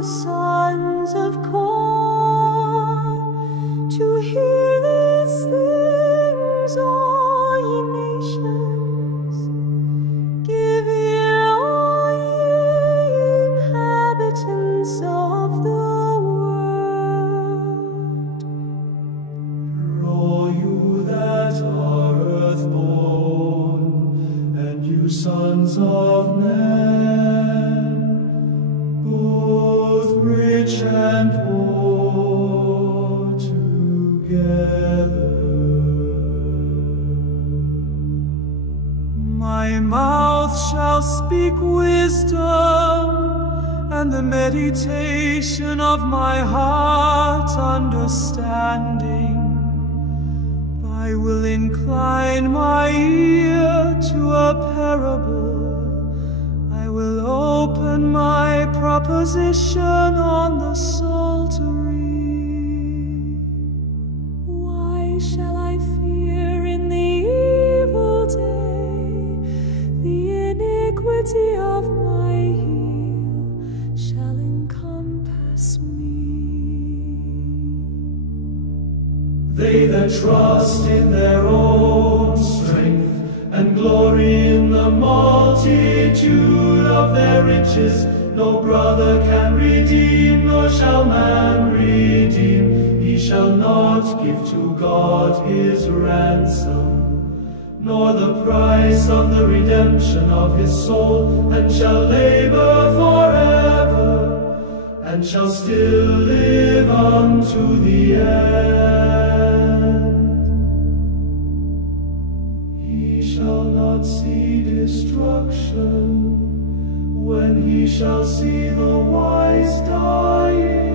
the sons of Korah, to hear these things, all ye nations. Give ear, all ye inhabitants of the world. Draw you that are earthborn, and you sons of men, both rich and poor together. My mouth shall speak wisdom, and the meditation of my heart understanding. I will incline my ear to a parable. I will open my proposition on the Psaltery. Why shall I fear in the evil day? The iniquity of my heel shall encompass me. They that trust in their own strength and glory in the multitude of their riches, no brother can redeem, nor shall man redeem. He shall not give to God his ransom, nor the price of the redemption of his soul, and shall labor forever, and shall still live unto the end. He shall not see destruction, when he shall see the wise dying.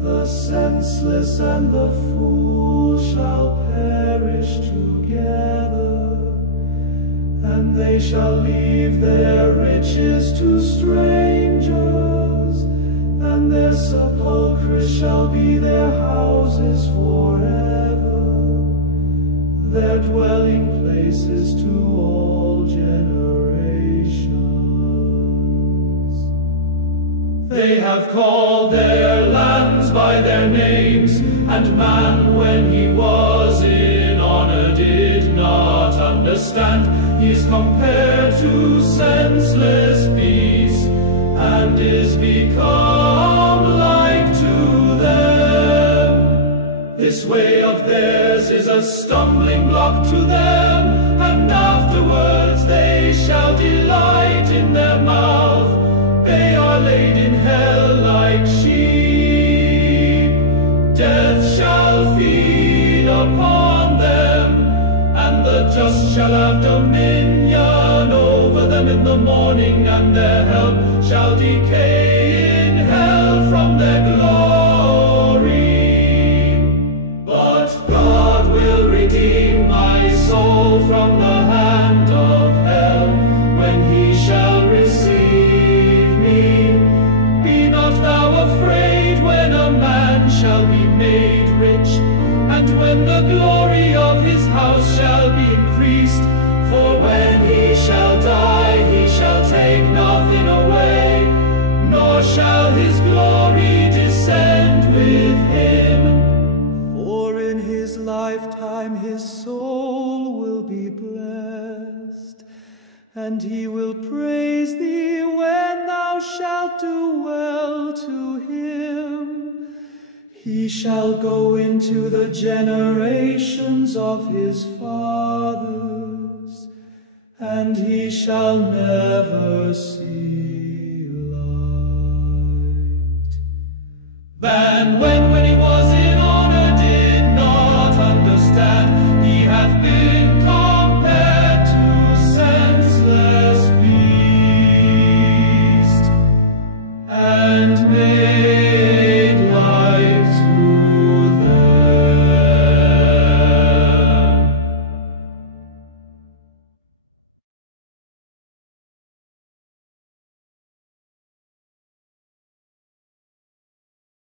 The senseless and the fool shall perish together, and they shall leave their riches to strangers, and their sepulchres shall be their houses forever, their dwelling places to all generations. They have called their lands by their names, and man, when he was in honor, did not understand. He's compared to senseless beasts, and is become like to them. This way of theirs is a stumbling block to them, and afterwards they shall delight in their mouth. They are laid in hell like sheep. Death shall feed upon them, and the just shall have dominion over them in the morning, and their help shall decay in hell from their glory. But God will redeem my soul from the hand of hell, when he shall receive me. Be not thou afraid when a man shall be made rich, and when the glory of his house shall be increased. For when he shall die, he shall take nothing away, nor shall his glory descend with him. For in his lifetime his soul will be blessed, and he will praise thee when thou shalt do well to him. He shall go into the generations of his fathers, and he shall never see light. Man, when he was in